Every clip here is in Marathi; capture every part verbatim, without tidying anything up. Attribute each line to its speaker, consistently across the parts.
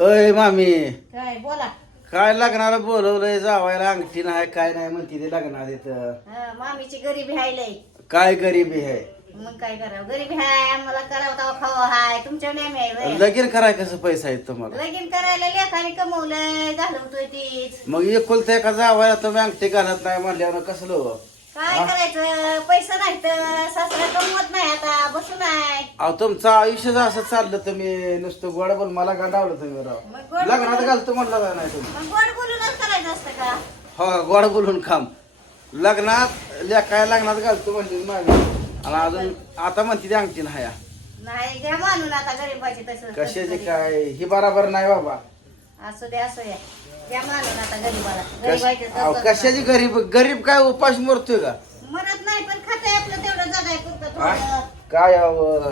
Speaker 1: अय मामी
Speaker 2: काय बोला.
Speaker 1: काय लग्नाला बोलवलंय जावायला अंगठी नाही काय नाही म्हणते ते लग्नात इथं
Speaker 2: हा, मामीची गरीबी हाय लय.
Speaker 1: काय गरिबी आहे
Speaker 2: मग काय करावं, गरीबी हाय, आम्हाला करावं तवा खावं हाय, तुमच्या नेहमी आहे व्हय.
Speaker 1: लगीन कराय कसं पैसा आहेत तुम्हाला
Speaker 2: लगीन करायला लेखाने कमवलंय, घालवतोय तीच.
Speaker 1: मग एकुलता एका जावायला तुम्ही अंगठी घालत नाही म्हणल्यावर कसलं हो?
Speaker 2: काय करायचं, पैसा नाही तर सासरा कमवत नाही, आता बसून आहे.
Speaker 1: अहो तुमचं आयुष्य असं चाललं तुम्ही नुसतं गोड बोल मला गांडावलं तुम्ही
Speaker 2: मग
Speaker 1: राव
Speaker 2: गोड
Speaker 1: लग्नात
Speaker 2: बोलून-
Speaker 1: घालतो म्हणलं का नाही तुम्ही
Speaker 2: मग गोड बोलूनच करायचं असतं का?
Speaker 1: हो गोड बोलून खाम लग्नात लेखाय लग्नात घालतो म्हणली मागे आणि अजून आता म्हणते ती अंगठी नाही
Speaker 2: नाही घ्या मानून आता गरीबाची तसं.
Speaker 1: कशाचे काय ही बराबर नाही बाबा
Speaker 2: असू दे असू द्या, घ्या मानून आता गरीबाला.
Speaker 1: कश-
Speaker 2: गरीबाची
Speaker 1: अहो,
Speaker 2: तसं-
Speaker 1: कशाची गरीब गरीब काय उपास मरतोय का
Speaker 2: मरत नाही पण खाते आपलं तेवढं जगाय पुरतं
Speaker 1: हा?
Speaker 2: थोडं.
Speaker 1: काय हवं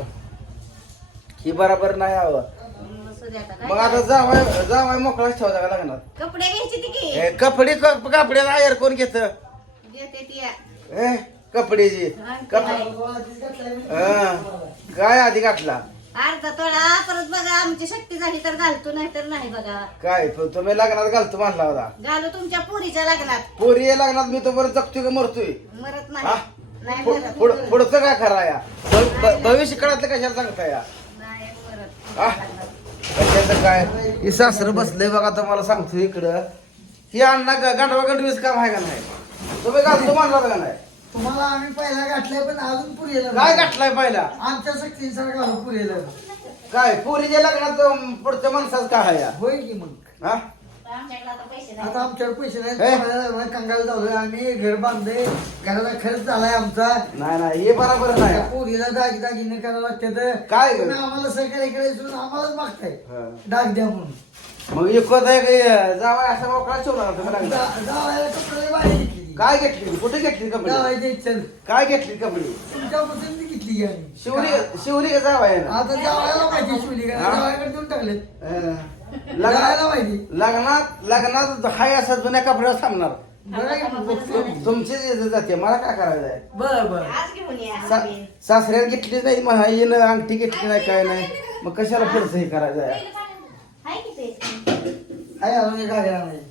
Speaker 1: ही बराबर नाही हवं
Speaker 2: असू दे आता
Speaker 1: मग
Speaker 2: काय
Speaker 1: आता जावाय जावाय मोकळाच ठेवता का लग्नात
Speaker 2: कपडे घ्यायचे ती की
Speaker 1: ए, कपडे क- कपडे नाही कोण घेत
Speaker 2: घेते ती या.
Speaker 1: ए कपडेची
Speaker 2: अंगठी
Speaker 1: कप
Speaker 2: आहे.
Speaker 1: हा. काय आधी घातला
Speaker 2: अर्धा तोडा परत बघा, आमची शक्ती झाली तर घालतो, नाही तर नाही बघा.
Speaker 1: काय तो तुम्ही लग्नात घालतो म्हणला होता
Speaker 2: घालू तुमच्या पुरीच्या लग्नात.
Speaker 1: पोरी या लग्नात मी तो बरं जगतोय का मरतोय
Speaker 2: मरत
Speaker 1: हा?
Speaker 2: नाही. नाही
Speaker 1: पु-
Speaker 2: मरत.
Speaker 1: पुढं- पुढचं काय खरा या भ- भ- भविष्य काळातलं कशाला सांगता या
Speaker 2: नाही मरत.
Speaker 1: हा? कशाचं काय हे सासरं बसलंय बघा तुम्हाला सांगतो इकडं ही अण्णा गांडवा गंडवीच काम आहे का नाही तुम्ही घालतो म्हणला का नाही
Speaker 3: तुम्हाला आम्ही पहिला गाठलाय पण अजून पुरेल
Speaker 1: काय गाठलाय पहिला
Speaker 3: आमच्या सक्तीनुसार घालून पुरेल
Speaker 1: काय पोरीच्या लग्नात अं, पुढच्या माणसाच काय आहे या?
Speaker 3: होय की मग
Speaker 1: हा?
Speaker 2: आमच्याकडे आता पैसे नाही.
Speaker 3: आता आमच्याकडे पैसे
Speaker 1: हे?
Speaker 3: नाही कंगाल झालोय आम्ही घर बांधले घराचा खर्च झालाय आमचा
Speaker 1: नाही नाही हे बरोबर
Speaker 3: त्या
Speaker 1: नाही
Speaker 3: पोरीला दाग दागिने करायला लागते तर
Speaker 1: काय ग?
Speaker 3: तुम्ही आम्हाला सहकार्य करायचं आम्हालाच मागताय
Speaker 1: हा.
Speaker 3: डाग द्या म्हणून
Speaker 1: मग एकत आहे की जावाय असा मोकळा ठेवला होता तुम्ही लग्नात?
Speaker 3: जा- जावायला कपडे बाहेर घेतली
Speaker 1: काय घेतली कुठे घेतली कपडे
Speaker 3: जावायची इच्छा
Speaker 1: काय घेतली कपडे
Speaker 3: तुमच्यापासून मी घेतली की आम्ही
Speaker 1: शिवरी शिवरी का जावाय ना
Speaker 3: आता जावायला माहिती शिवली का
Speaker 1: हा?
Speaker 3: जावायकडे देऊन टाकलेत
Speaker 1: अं,
Speaker 3: जावायला
Speaker 1: लग्नात
Speaker 3: माहिती
Speaker 1: लग्नात लग्नात हाय असं जुन्या कपड्यावर थांबणार
Speaker 3: बरं की मग बघतो मी.
Speaker 1: तुमची इज्जत जाते मला काय करायचं आहे
Speaker 3: बर बर
Speaker 2: आज घेऊन या
Speaker 1: सा-
Speaker 2: आम्ही.
Speaker 1: सासऱ्याने घेतली नाही म्हणा हिनं अंगठी घेतली नाही काय नाही मग कशाला पुढचं हे करायचं आहे
Speaker 2: हाय की ते?
Speaker 3: हाय अजून एक गाडी आणायची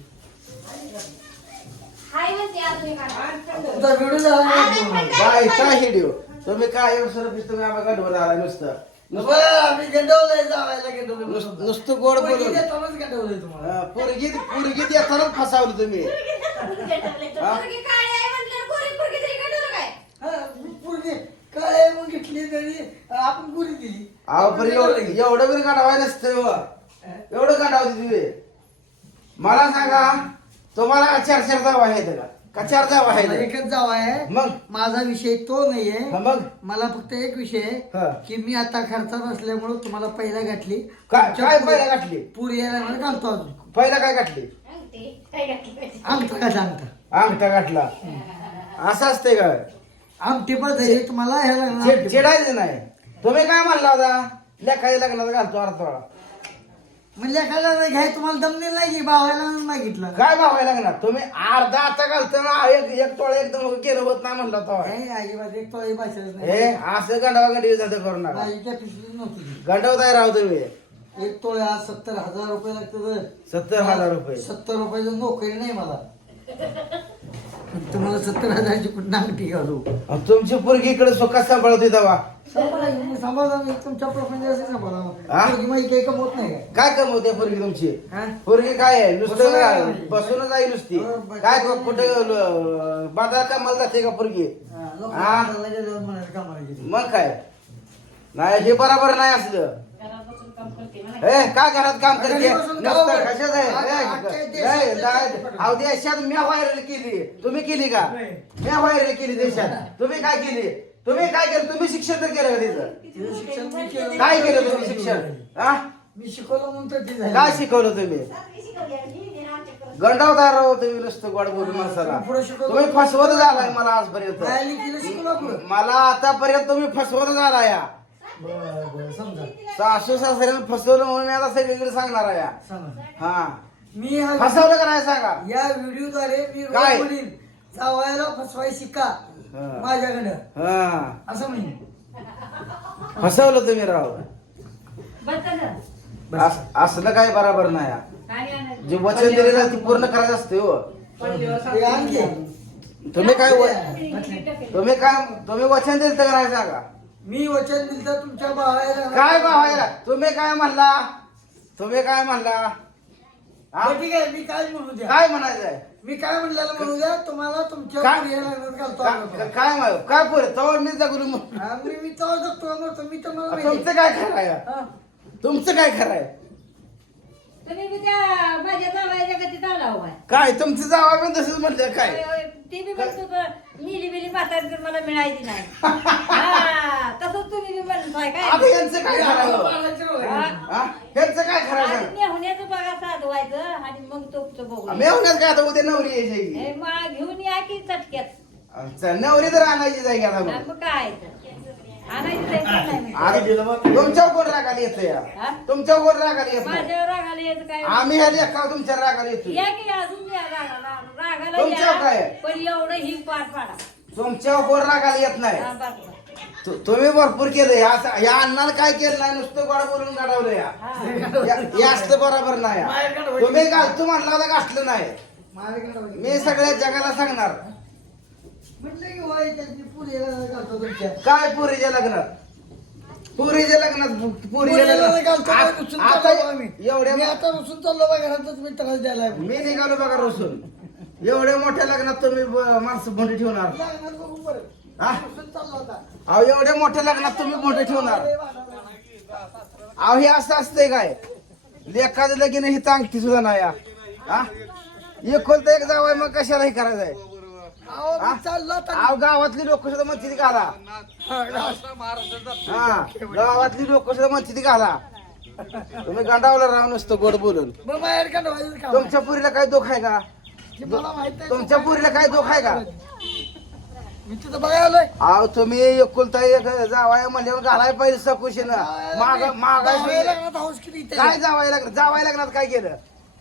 Speaker 2: हाय म्हणते अजून एक आणा.
Speaker 3: तुमचा व्हिडिओ झाला नाही पूर्ण.
Speaker 1: काय काय हे देऊ तुम्ही काय एवढं सरपीस तुम्ही आम्हाला गंडवत आला नुसतं नुसतं
Speaker 3: बरं, आम्ही गंडवलंय जावायला गंडवलंय
Speaker 1: नुस-
Speaker 3: बरोबर.
Speaker 1: नुसतं गोड
Speaker 3: पोरगी
Speaker 1: बोलून
Speaker 3: देतानाच गंडवलंय तुम्हाला
Speaker 1: अं, पोरगी पोरगी देतानाच फसावलं तुम्ही हा?
Speaker 2: पोरगी काळी आहे म्हटल्यावर गोरी पोरगी तरी गंडवलं काय?
Speaker 3: हा, मी पोरगी काय मग घेतली तरी आपण पुरी दिली
Speaker 1: अहो पण एवढं एवढं बी गाठावाय नसतं हो. एवढं गाठावते तुम्ही मला सांगा तुम्हाला चार चार जावा आहेत का का चार जावा
Speaker 3: मला
Speaker 1: आहेत
Speaker 3: एकच जावा आहे
Speaker 1: मग
Speaker 3: माझा विषय तो नाहीये
Speaker 1: हा, मग
Speaker 3: मला फक्त एक विषय
Speaker 1: हा.
Speaker 3: आहे की मी आता खर्चात असल्यामुळे तुम्हाला पहिला गाठली
Speaker 1: काय काय पहिला गाठली
Speaker 3: पुरी यायला मला घालतो अजून
Speaker 1: पहिला काय गाठली
Speaker 2: अंगठी. काय घातली पाहिजे?
Speaker 3: आमचा का सांगता
Speaker 1: अंगठा गाठला असं असते का
Speaker 3: आमटी पद्धती तुम्हाला ह्या
Speaker 1: चि-
Speaker 3: लागणार
Speaker 1: चिडायचं नाही तुम्ही काय म्हणला होता लेखाच्या लग्नात घालतो अर्धवाळा
Speaker 3: म्हणजे एखाद्या घ्याय तुम्हाला दमने नाही की भावायला मागितलं
Speaker 1: काय भावायला लागणार तुम्ही अर्धा आता घालतो ना एक एक तोळा एकदम केलं होत नाही म्हणला तो
Speaker 3: हे अजिबात एक तोळी भाषाच
Speaker 1: हे
Speaker 3: नाही
Speaker 1: असं गंडावा गंडी जातं करू नका
Speaker 3: माझी कॅपॅसिटी नव्हती ती.
Speaker 1: गंडवताय राव तुम्ही
Speaker 3: एक तोळे आज सत्तर हजार रुपये लागतात
Speaker 1: सत्तर हजार रुपये
Speaker 3: सत्तर रुपयाचं नोकरी नाही मला तुम्हाला सत्तर हजाराची कुठं अंगठी घालू
Speaker 1: अहो, तुमची पोरगी इकडे सुखात सांभाळत दवा
Speaker 3: सांभाळा मी सांभाळा मी तुमच्या प्रपंच असं
Speaker 1: हा?
Speaker 3: सांभाळा पोरगी माझी काही कमवत नाही काय
Speaker 1: काय कमवते पोरगी तुमची
Speaker 3: हा?
Speaker 1: पोरगी काय आहे नुसतं
Speaker 3: बसून
Speaker 1: काय?
Speaker 3: आहे.
Speaker 1: बसूनच आहे नुसती
Speaker 3: हो, बसून
Speaker 1: काय
Speaker 3: आहे.
Speaker 1: कुठे बाजार कामाला जाते का पोरगी
Speaker 3: हा, लोक
Speaker 1: हा?
Speaker 3: हाताला गेल्यावर म्हणायचं कामाला गेली.
Speaker 1: मग काय नाही हे बरोबर नाही असलं
Speaker 2: घरात बसून काम करते म्हणा.
Speaker 1: ए काय घरात काम करते
Speaker 3: घरी बसून
Speaker 1: नुसतं
Speaker 3: गावावर.
Speaker 1: कशाच आहे
Speaker 3: आ-
Speaker 1: ए,
Speaker 3: अख्ख्या
Speaker 1: ए,
Speaker 3: देशात
Speaker 1: नाही, अहो देशात मी व्हायरल केली तुम्ही केली का
Speaker 3: नाही.
Speaker 1: मी व्हायरल केली देशात तुम्ही काय केली तुम्ही काय केलं तुम्ही शिक्षण तर केलं का तिचं
Speaker 3: तिचं शिक्षण मी केलं.
Speaker 1: काय केलं तुम्ही शिक्षण हा
Speaker 3: मी शिकवलं म्हणून तर ते झालं.
Speaker 1: काय शिकवलं तुम्ही
Speaker 2: सारखी शिकवली आणि ही दिली आमच्याकडे.
Speaker 1: गंडावतार राव तुम्ही नुसतं गोड बोलून माणसाला
Speaker 3: पुढं शिकवलं.
Speaker 1: तुम्ही फसवत झालाय मला आजपर्यंत
Speaker 3: राहिली तिला शिकवलं पुढं.
Speaker 1: मला आतापर्यंत तुम्ही फसवत झाला या
Speaker 3: बरं, बरं, समजा
Speaker 1: सासू सासऱ्यानं फसवलं म्हणून मी आता सगळीकडे सांगणार आहे या.
Speaker 3: समजा
Speaker 1: हा
Speaker 3: मी हा-
Speaker 1: फसवलं का नाही सांगा
Speaker 3: या व्हिडिओद्वारे मी रोज
Speaker 1: काय?
Speaker 3: बोलीन जावायला फसवाय शिका
Speaker 1: हा.
Speaker 3: माझ्याकडं
Speaker 1: हा
Speaker 3: असं म्हणेन
Speaker 1: फसवलं तुम्ही राव
Speaker 2: बरं का गं?
Speaker 1: अस- असलं काय बरोबर नाही हा. जे वचन दिलेलं ते पूर्ण करायचं असते हो.
Speaker 3: हे आणखी.
Speaker 1: तुम्ही काय व- तुम्ही काय तुम्ही वचन दिलं तर काय सांगा.
Speaker 3: मी वचन दिलं तर तुमच्या भावाला
Speaker 1: काय भावायला तुम्ही काय म्हणला तुम्ही काय म्हणला हा?
Speaker 3: बरं, ठीक आहे मी काय म्हणू द्या
Speaker 1: काय म्हणायचंय
Speaker 3: मी काय म्हणलेलं म्हणू द्या तुम्हाला तुमच्या
Speaker 1: काय?
Speaker 3: पुढे लग्नात घालतो
Speaker 1: का-
Speaker 3: आम्ही.
Speaker 1: का- काय म्हण काय पुरे तवर मी जगलो मग
Speaker 3: हा, मी मी तेव्हा जगतो म्हणतो मी तर मला
Speaker 1: तुमचं काय खरं आहे
Speaker 3: हा.
Speaker 1: तुमचं काय खरं आहे
Speaker 2: तुम्ही बी त्या माझ्या जावायच्या गतीत आला हो काय
Speaker 1: काय तुमचं जावा पण तसंच म्हटलं काय
Speaker 2: होय, होय. ती बी म्हणतो का, मिली बिली म्हातारी तर मला मिळायची नाही हा, तसंच तुम्ही बी म्हणताय काय
Speaker 1: आता यांचं काय खरं आहे हो?
Speaker 2: हा.
Speaker 1: हा? यांचं काय खरं आहे
Speaker 2: आणि
Speaker 1: सांग?
Speaker 2: मेहुण्याचं बघा साधवायचं आणि मग तुमचं बघू
Speaker 1: मी होण्यात काय आता उद्या नवरी यायची
Speaker 2: हे मग घेऊन या की चटक्यात
Speaker 1: अच्छा, नवरी तर आणायची जाईल आता
Speaker 2: हा,
Speaker 1: मग.
Speaker 2: मग काय तर. आणायचं जायचं नाही म्हणजे.
Speaker 1: आता तुमच्या कोण रागाला येतं या
Speaker 2: हा?
Speaker 1: तुमच्या कोण रागाला येत नाही.
Speaker 2: माझ्यावर रागाला यायचं काय
Speaker 1: आम्ही ह्या लेखा तुमच्या रागाला येतो
Speaker 2: या की अजून या रागाला रागाला
Speaker 1: तुमच्यावर
Speaker 2: या
Speaker 1: काय?
Speaker 2: पण एवढं ही पार पाडा
Speaker 1: तुमच्या कोण रागाला येत नाही
Speaker 2: हा, बस, बस.
Speaker 1: तु- तुम्ही भरपूर केलं या या अण्णाला काय केलं नाही नुसतं गोड बोलून काढवलं या
Speaker 2: हा.
Speaker 1: या- हे असतं बरोबर नाही या. तुम्ही घालतो म्हणला होता घातलं नाही
Speaker 3: माझ्याकडे
Speaker 1: मी सगळ्या जगाला सांगणार
Speaker 3: म्हटलं की होय त्यांची पुढे घालतो तुमच्या
Speaker 1: काय पुरीच्या लग्नात पुरीच्या लग्नात पुरीच्या
Speaker 3: पुरीला घालतो,
Speaker 1: लग्नात
Speaker 3: काय रुसून
Speaker 1: आ-
Speaker 3: चाललो
Speaker 1: आता
Speaker 3: आम्ही. मी
Speaker 1: एवढ्या
Speaker 3: आता रुसून चाललो बा घरातच मी त्रास द्यायला
Speaker 1: मी निघालो बघा रोसून एवढ्या मोठ्या लग्नात तुम्ही ब- माणसं भोंडी ठेवणार
Speaker 3: लग्नात बघू बरं
Speaker 1: हा?
Speaker 3: रुसून चाललो होता
Speaker 1: अहो एवढ्या मोठ्या लग्नात तुम्ही भोंडी ठेवणार अहो हे असं असतंय काय लेखाचं लगीन ही तांगती सुद्धा नाही या. हा एकोलता एक जावाय मग कशाला हे करायचंय
Speaker 3: अहो,
Speaker 1: हा?
Speaker 3: मी चाललो होता
Speaker 1: अहो गावातली लोक सुद्धा म्हणते ती घाला हा गावातली लोक सुद्धा म्हणते ती घाला तुम्ही गांडावला राव नसतं गोड बोलून
Speaker 3: मग बाहेर काढवायचं काम
Speaker 1: तुमच्या पुरीला काय दुःख आहे का
Speaker 3: की मला माहित नाही
Speaker 1: तुमच्या पुरीला काय दुःख आहे का
Speaker 3: मी तिथं बघायला आलोय
Speaker 1: अहो तुम्ही एकुलता एक जावाय म्हणल्यावर घालाय पाहिजे सकुशीनं माग मागाय
Speaker 3: जावयाला लग्नात हाऊस केली इथे.
Speaker 1: काय जावाय लग्न जावाय लग्नात काय केलं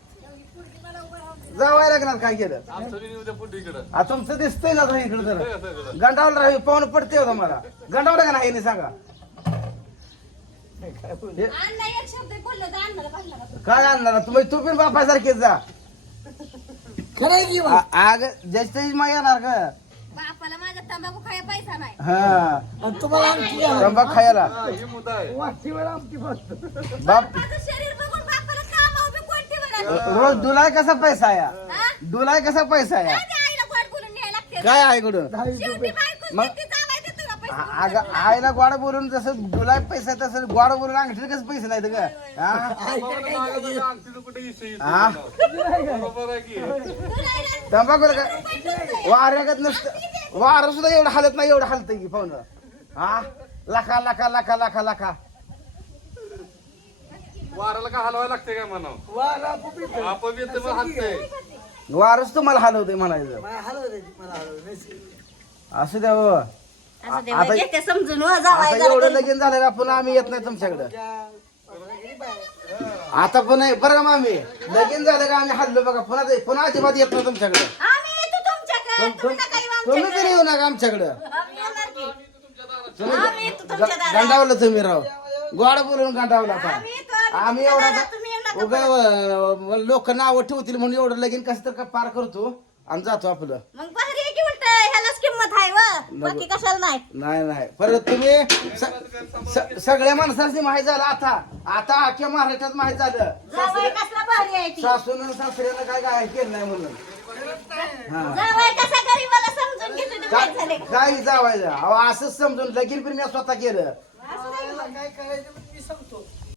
Speaker 1: जावाय लग्नात काय केलं आ, तुमचं दिसतंय ना इकडे तर गंडावला राही पाहुण पडते होतं मला गंडावला का नाही हे सांगा हे-
Speaker 2: अण्णा एक शब्द बोललो तर अण्णाला पाहिलं का?
Speaker 1: काय आणणार तुम्ही तू पण बापासारखेच जा
Speaker 3: खरं आहे की बा?
Speaker 1: आ- आग ज्याची मा येणार का
Speaker 2: बापाला माझ्या तंबाखू खाया पैसा नाही
Speaker 1: हा
Speaker 3: आणि तुम्हाला आमची घाला.
Speaker 1: तंबाखू खायला
Speaker 3: वाटीवर आमची बसतो.
Speaker 1: बाप
Speaker 2: माझं शरीर बघून बापाला कामावर बी कोण ठेवणार?
Speaker 1: रोज दुलाय कसा पैसा या
Speaker 2: हा?
Speaker 1: दुलाय कसा पैसा या
Speaker 2: त्या आईला गोड बोलून न्यायला लागते.
Speaker 1: काय आहे कडून
Speaker 3: दहावीस
Speaker 2: शेवटी
Speaker 3: रुपये.
Speaker 2: बायकोच
Speaker 1: मग-
Speaker 2: किती जावाय देतो का पैसे?
Speaker 1: आ- अगं, आईला गोड बोलून जसं दुलाय पैसा तसं गोड बोलून अंगठी कसं पैसे नाहीत का हा? हा तंबाखूला काय वाऱ्यागत नसतं वारं सुद्धा एवढं हालत नाही एवढं हालतंय की पाहुणं हा लाखा लाखा लाखा लाखा लाखा
Speaker 4: वाराला का हलवायला लागते काय म्हणा
Speaker 3: वारा पुपीत.
Speaker 4: आपण येते मग हातते
Speaker 1: वारच तुम्हाला हलवतंय म्हणायचं
Speaker 3: मला हलवलं ते, मला हलवलं. नाही.
Speaker 1: असं द्या बाबा
Speaker 2: असं ते
Speaker 1: आता-
Speaker 2: घेते समजून हो,
Speaker 1: आता
Speaker 2: जावाय जरा
Speaker 1: एवढं
Speaker 2: घरी.
Speaker 1: लगीन झालं का पुन्हा आम्ही येत नाही तुमच्याकडं
Speaker 3: त्या-
Speaker 1: आता पुन्हा बरं का मामी लगीन झालं का आम्ही हल्लो बघा पुन्हा ते- पुन्हा अजिबात येत नाही तुमच्याकडं
Speaker 2: आम्ही येतो तुमच्याकडे
Speaker 1: तुम-
Speaker 2: तुम्ही
Speaker 1: तुम-
Speaker 2: नका येऊ
Speaker 1: तुम्ही
Speaker 2: आमच्याकडे.
Speaker 1: तरी येऊ नका आमच्याकडं
Speaker 2: आम्ही येणार की.
Speaker 1: तुम्ही
Speaker 2: आम्ही येतो तुमच्या दारात.
Speaker 1: गांडावलं तुम्ही राव गोड बोलून गांडावला का
Speaker 2: आम्ही येतो, आम्ही
Speaker 1: आम्ही
Speaker 2: तुमच्या
Speaker 1: एवढा
Speaker 2: दारात, तुम्ही येऊ नका
Speaker 1: लोक नावं ठेवतील म्हणून एवढं लगीन कसं तर का पार करतो आणि जातो आपलं
Speaker 2: मग बाहेर ये की उलट ह्यालाच किंमत आहे व बाकी कशाला नाही
Speaker 1: नाही नाही परत तुम्ही स- स- सगळ्या माणसांनी माहीत झालं आता आता अख्ख्या महाराष्ट्रात माहीत झालं
Speaker 2: जावाय कसला भारी आहे ती
Speaker 1: सासून सासऱ्यानं काय काय केलं नाही म्हणून हा
Speaker 2: जावाय कसा गरीबाला समजून घेतो ते माहित झाले
Speaker 1: का- काय जावायचं अहो असंच समजून लगीन पण मी स्वतः केलं
Speaker 3: मला काय करायचं मी सांगतो